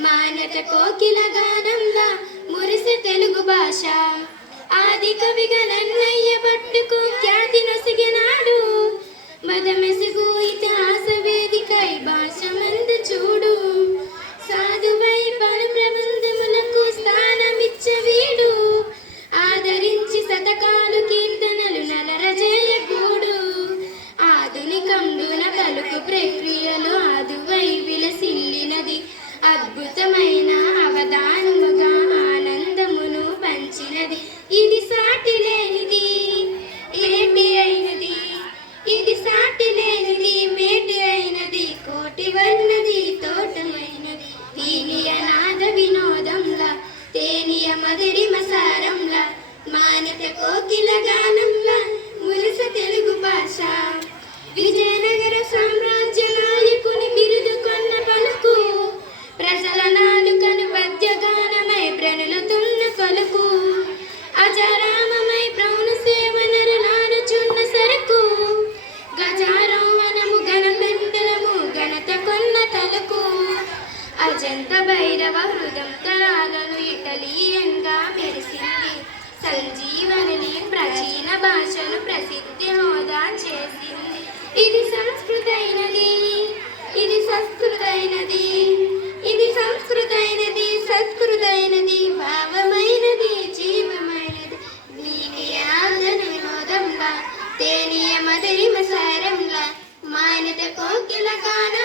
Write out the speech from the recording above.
మానట కోకిల గానంలా మురిసె తెలుగు భాష. ఆది కవిగా నన్నయ్య ఇది సాటి లేనిది ఏటి అయినది? ఇది సాటి లేనిది మేటి అయినది కోటి వన్నది తోటమైనది. దీని అనాథ వినోదంలా తేనియ మదిరి మసారంలా మానిత కోకిల రాజంత భైరవ హృదంతరాగను ఇటలియన్గా మెరిసింది. సంజీవనిని ప్రాచీన భాషను ప్రసిద్ధి హోదా చేసింది. ఇది సంస్కృతైనది. ఇది సంస్కృతైనది. ఇది సంస్కృతైనది. సంస్కృతైనది. భావమైనది. జీవమైనది. దీని ఆదన వినోదంలా. తేనియ మదరిమ సారంలా. మానత కోకిల కాన